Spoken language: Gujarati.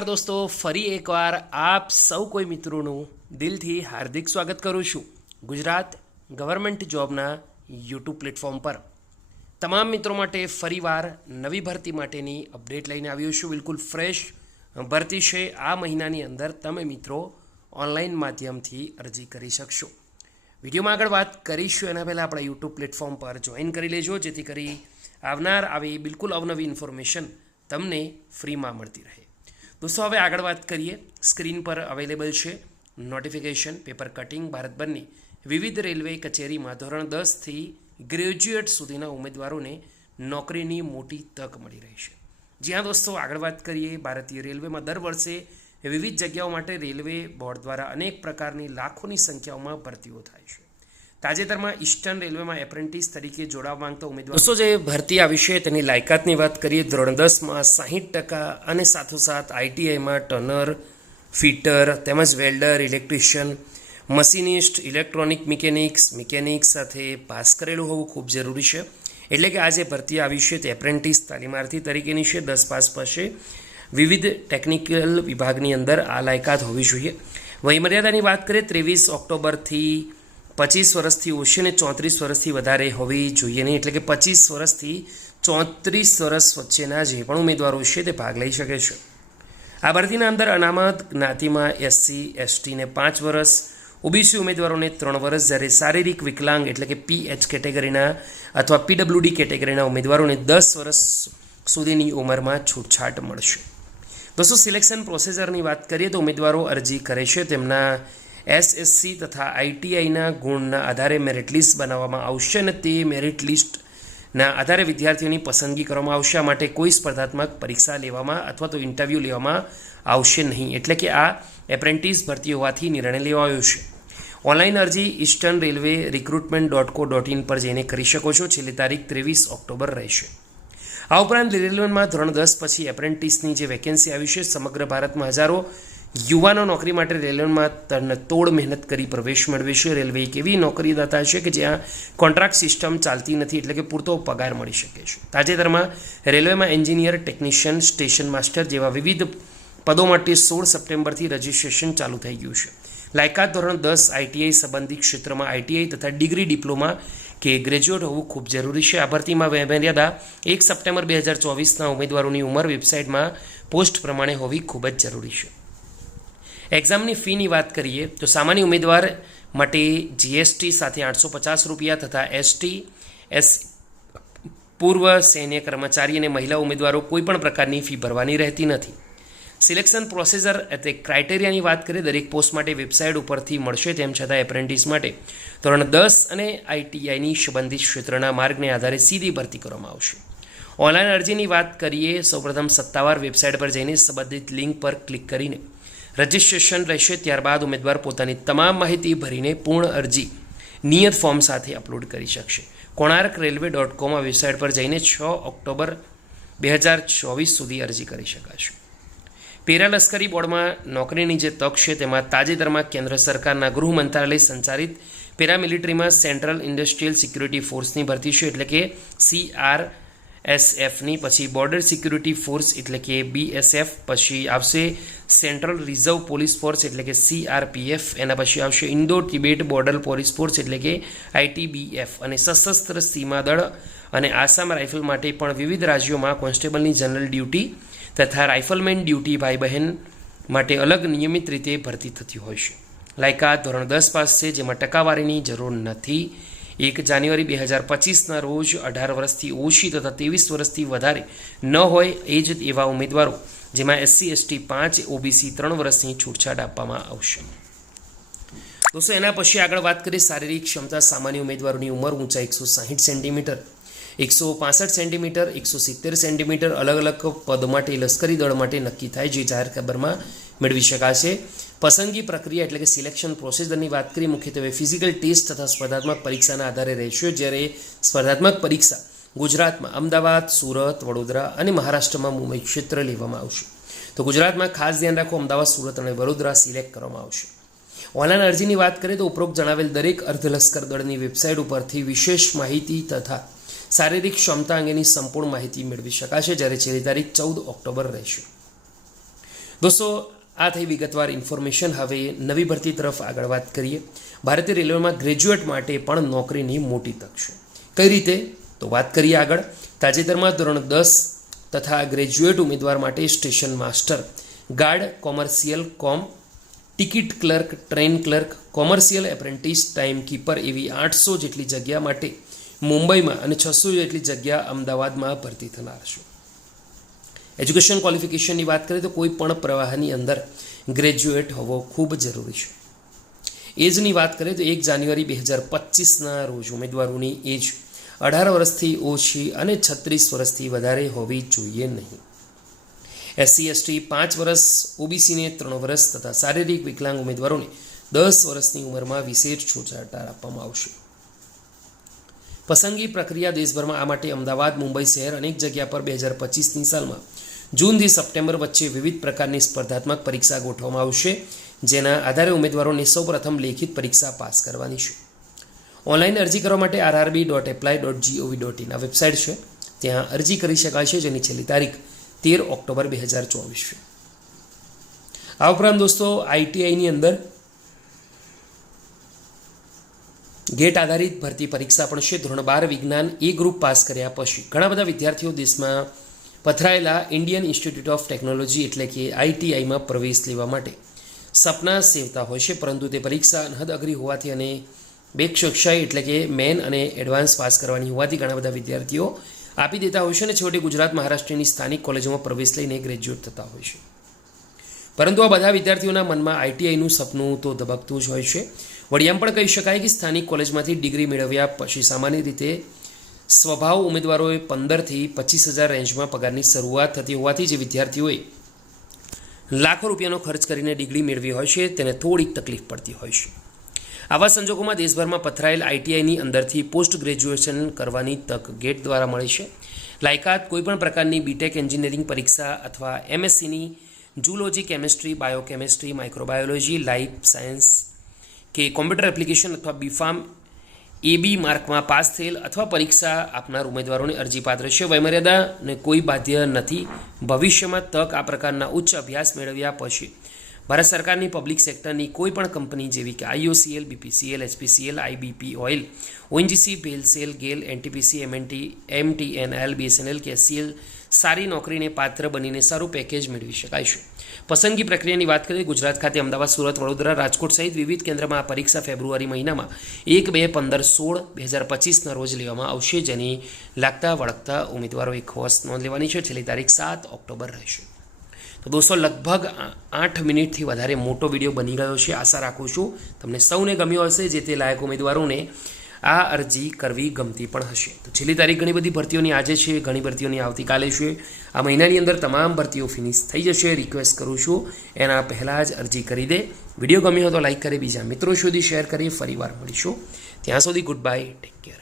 નમસ્કાર દોસ્તો, ફરી એકવાર આપ સૌ કોઈ મિત્રોનું દિલથી હાર્દિક સ્વાગત કરું છું ગુજરાત ગવર્મેન્ટ જોબના યુટ્યુબ પ્લેટફોર્મ પર. તમામ મિત્રો માટે ફરીવાર નવી ભરતી માટેની અપડેટ લઈને આવ્યો છું. બિલકુલ ફ્રેશ ભરતી છે. આ મહિનાની અંદર તમે મિત્રો ઓનલાઈન માધ્યમથી અરજી કરી શકશો. વિડીયોમાં આગળ વાત કરીશું એના પહેલાં આપણા યુટ્યુબ પ્લેટફોર્મ પર જોઈન કરી લેજો, જેથી કરી આવનાર આવી બિલકુલ અવનવી ઇન્ફોર્મેશન તમને ફ્રીમાં મળતી રહે. દોસ્તો, હવે આગળ વાત કરીએ. સ્ક્રીન પર અવેલેબલ છે નોટિફિકેશન. પેપર કટિંગ ભારતભરની વિવિધ રેલવે કચેરીમાં ધોરણ 10થી ગ્રેજ્યુએટ સુધીના ઉમેદવારોને નોકરીની મોટી તક મળી રહી છે. જ્યાં દોસ્તો આગળ વાત કરીએ, ભારતીય રેલવેમાં દર વર્ષે વિવિધ જગ્યાઓ માટે રેલવે બોર્ડ દ્વારા અનેક પ્રકારની લાખોની સંખ્યાઓમાં ભરતીઓ થાય છે. તાજેતરમાં ઈસ્ટર્ન રેલવેમાં એપ્રેન્ટિસ તરીકે જોડાવા માંગતા ઉમેદવારો દોસ્તો જે ભરતી આવી છે તેની લાયકાતની વાત કરીએ. ધોરણ 10માં 60% અને સાથોસાથ આઈટીઆઈમાં ટર્નર, ફિટર તેમજ welder, electrician, machinist, electronic mechanics સાથે પાસ કરેલું હોવું ખૂબ જરૂરી છે. એટલે કે આ જે ભરતી આવી છે તે એપ્રેન્ટિસ તાલીમાર્થી તરીકેની છે. 10 પાસ પછી વિવિધ ટેકનિકલ વિભાગની અંદર આ લાયકાત હોવી જોઈએ. વયમર્યાદાની વાત કરીએ, 23 ઓક્ટોબરથી 25 વર્ષથી ઓછી અને 34 વર્ષથી વધારે હોવી જોઈએ નહીં. એટલે કે 25 વર્ષથી 34 વર્ષ વચ્ચેના જે પણ ઉમેદવારો છે તે ભાગ લઈ શકે છે. આ ભરતીના અંદર અનામત જ્ઞાતિમાં એસસી એસટીને 5 વર્ષ, ઓબીસી ઉમેદવારોને 3 વર્ષ, જ્યારે શારીરિક વિકલાંગ એટલે કે પીએચ કેટેગરીના અથવા પીડબ્લ્યુડી કેટેગરીના ઉમેદવારોને 10 વર્ષ સુધીની ઉંમરમાં છૂટછાટ મળશે. દોસ્તો, સિલેક્શન પ્રોસેસરની વાત કરીએ તો ઉમેદવારો અરજી કરે છે તેમના એસએસસી તથા આઈટીઆઈના ગુણના આધારે મેરિટ લિસ્ટ બનાવવામાં આવશે અને તે મેરિટ લિસ્ટના આધારે વિદ્યાર્થીઓની પસંદગી કરવામાં આવશે. આ માટે કોઈ સ્પર્ધાત્મક પરીક્ષા લેવામાં અથવા તો ઇન્ટરવ્યૂ લેવામાં આવશે નહીં. એટલે કે આ એપ્રેન્ટિસ ભરતી હોવાથી નિર્ણય લેવાયો છે. ઓનલાઈન અરજી ઈસ્ટર્ન રેલવે recruitment.co.in પર જઈને કરી શકો છો. છેલ્લી તારીખ 23 ઓક્ટોબર રહેશે. આ ઉપરાંત રેલવેમાં ધોરણ 10 પછી એપ્રેન્ટિસની જે વેકેન્સી આવી છે, સમગ્ર ભારતમાં હજારો યુવાનો નોકરી માટે રેલવેમાં તોડ મહેનત કરી પ્રવેશ મેળવે છે. રેલવે એક એવી નોકરીદાતા છે કે જ્યાં કોન્ટ્રાક્ટ સિસ્ટમ ચાલતી નથી, એટલે કે પૂરતો પગાર મળી શકે છે. તાજેતરમાં રેલવેમાં એન્જિનિયર, ટેકનિશિયન, સ્ટેશન માસ્ટર જેવા વિવિધ પદો માટે 16 સપ્ટેમ્બરથી રજિસ્ટ્રેશન ચાલુ થઈ ગયું છે. લાયકાત ધોરણ 10 આઈટીઆઈ સંબંધિત ક્ષેત્રમાં આઈટીઆઈ તથા ડિગ્રી, ડિપ્લોમા કે ગ્રેજ્યુએટ હોવું ખૂબ જરૂરી છે. આ ભરતીમાં મર્યાદા 1 સપ્ટેમ્બર 2024ના ઉમેદવારોની ઉંમર વેબસાઇટમાં પોસ્ટ પ્રમાણે હોવી ખૂબ જ જરૂરી છે. એક્ઝામની ફીની વાત કરીએ તો સામાન્ય ઉમેદવાર માટે જીએસટી સાથે 850 રૂપિયા તથા એસટી પૂર્વ સૈન્ય કર્મચારી અને મહિલા ઉમેદવારો કોઈપણ પ્રકારની ફી ભરવાની રહેતી નથી. સિલેક્શન પ્રોસેસર એટલે ક્રાઇટેરિયાની વાત કરીએ, દરેક પોસ્ટ માટે વેબસાઇટ ઉપરથી મળશે. તેમ છતાં એપ્રેન્ટિસ માટે ધોરણ 10 અને આઈટીઆઈની સંબંધિત ક્ષેત્રના માર્ગને આધારે સીધી ભરતી કરવામાં આવશે. ઓનલાઈન અરજીની વાત કરીએ, સૌપ્રથમ સત્તાવાર વેબસાઇટ પર જઈને સંબંધિત લિંક પર ક્લિક કરીને રજિસ્ટ્રેશન રહેશે. ત્યારબાદ ઉમેદવાર પોતાની તમામ માહિતી ભરીને પૂર્ણ અરજી નિયત ફોર્મ સાથે અપલોડ કરી શકશે. konarkrailway.com આ વેબસાઇટ પર જઈને 6 ઓક્ટોબર 2024 સુધી અરજી કરી શકાશે. પેરા લશ્કરી બોર્ડમાં નોકરીની જે તક છે તેમાં તાજેતરમાં કેન્દ્ર સરકારના ગૃહ મંત્રાલય સંચાલિત પેરામિલિટરીમાં સેન્ટ્રલ ઇન્ડસ્ટ્રીયલ સિક્યુરિટી ફોર્સની ભરતી છે, એટલે કે CRSFની. પછી બોર્ડર સિક્યુરિટી ફોર્સ એટલે કે BSF. પછી આવશે સેન્ટ્રલ રિઝર્વ પોલીસ ફોર્સ એટલે કે CRPF. એના પછી આવશે Indo Tibet border police force એટલે કે ITBF. અને સશસ્ત્ર સીમા દળ અને આસામ રાઇફલ માટે પણ વિવિધ રાજ્યોમાં કોન્સ્ટેબલની જનરલ ડ્યુટી તથા રાઇફલમેન ડ્યુટી ભાઈ બહેન માટે અલગ નિયમિત રીતે ભરતી થતી હોય છે. લાયકાત ધોરણ 10 પાસ છે, જેમાં ટકાવારીની જરૂર નથી. 1 જાન્યુઆરી 2025ના રોજ 18 વર્ષથી ઓછી તથા 23 વર્ષથી વધારે ન હોય એ જ એવા ઉમેદવારો, જેમાં એસસી એસટી 5, ઓબીસી 3 વર્ષની છૂટછાટ આપવામાં આવશે. દોસ્તો, એના પછી આગળ વાત કરીએ શારીરિક ક્ષમતા. સામાન્ય ઉમેદવારોની ઉંમર, ઊંચાઈ 160 સેન્ટીમીટર, 165 સેન્ટીમીટર, 170 સેન્ટીમીટર અલગ અલગ પદ માટે લશ્કરી દળ માટે નક્કી થાય, જે જાહેર ખબરમાં મેળવી શકાશે. પસંદગી પ્રક્રિયા એટલે કે સિલેક્શન પ્રોસેસરની વાત કરીએ, મુખ્યત્વે ફિઝિકલ ટેસ્ટ તથા સ્પર્ધાત્મક પરીક્ષાના આધારે રહેશે. જ્યારે સ્પર્ધાત્મક પરીક્ષા ગુજરાતમાં અમદાવાદ, સુરત, વડોદરા અને મહારાષ્ટ્રમાં મુંબઈ ક્ષેત્ર લેવામાં આવશે. તો ગુજરાતમાં ખાસ ધ્યાન રાખો, અમદાવાદ, સુરત અને વડોદરા સિલેક્ટ કરવામાં આવશે. ઓનલાઈન અરજીની વાત કરીએ તો ઉપરોક્ત જણાવેલ દરેક અર્ધલશ્કર દળની વેબસાઇટ ઉપરથી વિશેષ માહિતી તથા શારીરિક ક્ષમતા અંગેની સંપૂર્ણ માહિતી મેળવી શકાશે, જ્યારે છેલ્લી તારીખ 14 ઓક્ટોબર રહેશે. દોસ્તો, આ થઈ વિગતવાર ઇન્ફોર્મેશન. હવે નવી ભરતી તરફ આગળ વાત કરીએ. ભારતીય રેલવેમાં ગ્રેજ્યુએટ માટે પણ નોકરીની મોટી તક છે. કઈ રીતે? તો વાત કરીએ આગળ. તાજેતરમાં ધોરણ 10 તથા ગ્રેજ્યુએટ ઉમેદવાર માટે સ્ટેશન માસ્ટર, ગાર્ડ, કોમર્શિયલ કોમ, ticket clerk, train clerk, commercial apprentice, time keeper એવી 800 જેટલી જગ્યા માટે મુંબઈમાં અને 600 જેટલી જગ્યા અમદાવાદમાં ભરતી થનાર છે. એજ્યુકેશન ક્વોલિફિકેશનની વાત કરીએ તો કોઈ પણ પ્રવાહની અંદર ગ્રેજ્યુએટ હોવો ખૂબ જરૂરી છે. એજની વાત કરીએ તો 1 જાન્યુઆરી 2025ના રોજ ઉમેદવારોની એજ 18 વર્ષથી ઓછી અને 36 વર્ષથી વધારે હોવી જોઈએ નહીં. SC ST 5 વર્ષ, OBCને 3 વર્ષ તથા શારીરિક વિકલાંગ ઉમેદવારોને 10 વર્ષની ઉંમરમાં વિશેષ છૂટછાટ આપવામાં આવશે. પસંદગી પ્રક્રિયા દેશભરમાં. આ માટે અમદાવાદ, મુંબઈ શહેર અનેક જગ્યા પર 2025ની સાલમાં જૂનથી સપ્ટેમ્બર વચ્ચે વિવિધ પ્રકારની સ્પર્ધાત્મક પરીક્ષા ગોઠવવામાં આવશે, જેના આધારે ઉમેદવારોને સૌપ્રથમ લેખિત પરીક્ષા પાસ કરવાની છે. ઓનલાઈન અરજી કરવા માટે rrb.apply.gov.in આ વેબસાઇટ છે, ત્યાં અરજી કરી શકાય છે, જેની છેલ્લી તારીખ 13 ઓક્ટોબર 2024 છે. આ ઉપરાંત દોસ્તો, ITIની અંદર ગેટ આધારિત ભરતી પરીક્ષા પણ છે. ધોરણ 12 વિજ્ઞાન A ગ્રુપ પાસ કર્યા પછી ઘણા બધા વિદ્યાર્થીઓ દેશમાં પથરાયેલા ઇન્ડિયન ઇન્સ્ટિટ્યૂટ ઓફ ટેકનોલોજી એટલે કે ITIમાં પ્રવેશ લેવા માટે સપના સેવતા હોય છે, પરંતુ તે પરીક્ષા અનહદ અઘરી હોવાથી અને 2 કક્ષાએ એટલે કે મેન અને એડવાન્સ પાસ કરવાની હોવાથી ઘણા બધા વિદ્યાર્થીઓ આપી દેતા હોય છે અને છેવટે ગુજરાત, મહારાષ્ટ્રની સ્થાનિક કોલેજોમાં પ્રવેશ લઈને ગ્રેજ્યુએટ થતા હોય છે. પરંતુ આ બધા વિદ્યાર્થીઓના મનમાં ITIનું સપનું તો ધબકતું જ હોય છે. વળી એમ પણ કહી શકાય કે સ્થાનિક કોલેજમાંથી ડિગ્રી મેળવ્યા પછી સામાન્ય રીતે સ્વભાવ ઉમેદવારોએ 15,000થી 25,000 રેન્જમાં પગારની શરૂઆત થતી હોવાથી જે વિદ્યાર્થીઓએ લાખો રૂપિયાનો ખર્ચ કરીને ડિગ્રી મેળવી હોય છે તેને થોડીક તકલીફ પડતી હોય છે. આવા સંજોગોમાં દેશભરમાં પથરાયેલ ITIની અંદરથી પોસ્ટ ગ્રેજ્યુએશન કરવાની તક ગેટ દ્વારા મળે છે. લાયકાત: કોઈપણ પ્રકારની BTech એન્જિનિયરિંગ પરીક્ષા અથવા MSCની zoology, chemistry, biochemistry, microbiology, life science કે કોમ્પ્યુટર એપ્લિકેશન અથવા BPharm AB માર્કમાં પાસ થયેલ અથવા પરીક્ષા આપનાર ઉમેદવારોને અરજીપાત્ર છે. વયમર્યાદાને કોઈ બાધ્ય નથી. ભવિષ્યમાં તક આ પ્રકારના ઉચ્ચ અભ્યાસ મેળવ્યા પછી ભારત સરકારની પબ્લિક સેક્ટરની કોઈ પણ કંપની જેવી કે IOCL, BPCL, HPCL, IBP oil, ONGC, BHEL, GAIL, NTPC, MTNL, BSNL કે SCL સારી નોકરીને પાત્ર બનીને સારું પેકેજ મેળવી શકાય છે. પસંદગી પ્રક્રિયાની વાત કરીએ, ગુજરાત ખાતે અમદાવાદ, સુરત, વડોદરા, રાજકોટ સહિત વિવિધ કેન્દ્રમાં આ પરીક્ષા ફેબ્રુઆરી મહિનામાં 1, 2, 15, 16, 2025ના રોજ લેવામાં આવશે, જેની લાગતા વળગતા ઉમેદવારોએ ખાસ નોંધ લેવાની છે. છેલ્લી તારીખ 7 ઓક્ટોબર રહેશે. તો દોસ્તો, લગભગ 8 મિનિટથી વધારે મોટો વિડીયો બની ગયો છે. આશા રાખું છું તમને સૌને ગમ્યો હશે, જે તે લાયક ઉમેદવારોને આ અરજી કરવી ગમતી પણ હશે. તો છેલ્લી તારીખ ઘણી બધી ભરતીઓની આજે છે, ઘણી ભરતીઓની આવતીકાલે છે. આ મહિનાની અંદર તમામ ભરતીઓ ફિનિશ થઈ જશે. રિક્વેસ્ટ કરું છું એના પહેલાં જ અરજી કરી દે. વિડીયો ગમ્યો હોય તો લાઈક કરી, બીજા મિત્રો સુધી શેર કરી. ફરીવાર મળીશું. ત્યાં સુધી ગુડ બાય, ટેક કેર.